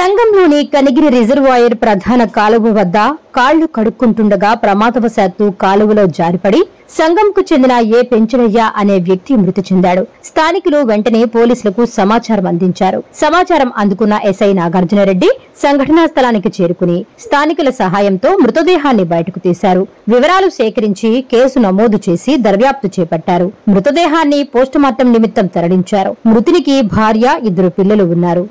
సంగంలోని Kanigiri reservoir ప్రధాన కాలువ వద్ద కాళ్లు కడుక్కుంటుండగా ప్రమాదవశాత్తు కాలువలో జారిపడి సంగంకు చెందిన ఏ పెంచలయ్య అనే వ్యక్తి మృతి చెందాడు. స్థానికులు వెంటనే పోలీసులకు సమాచారం అందించారు. సమాచారం అందుకున్న ఎస్ఐ నాగార్జునరెడ్డి సంఘటనా స్థలానికి చేరుకుని స్థానికుల సహాయంతో మృతదేహాన్ని బయటకు తీశారు. వివరాలు సేకరించి కేసు నమోదు చేసి దర్యాప్తు చేపట్టారు. మృతదేహాన్ని పోస్టుమార్టం నిమిత్తం తరలించారు. మృతునికి భార్య, 2 పిల్లలు ఉన్నారు.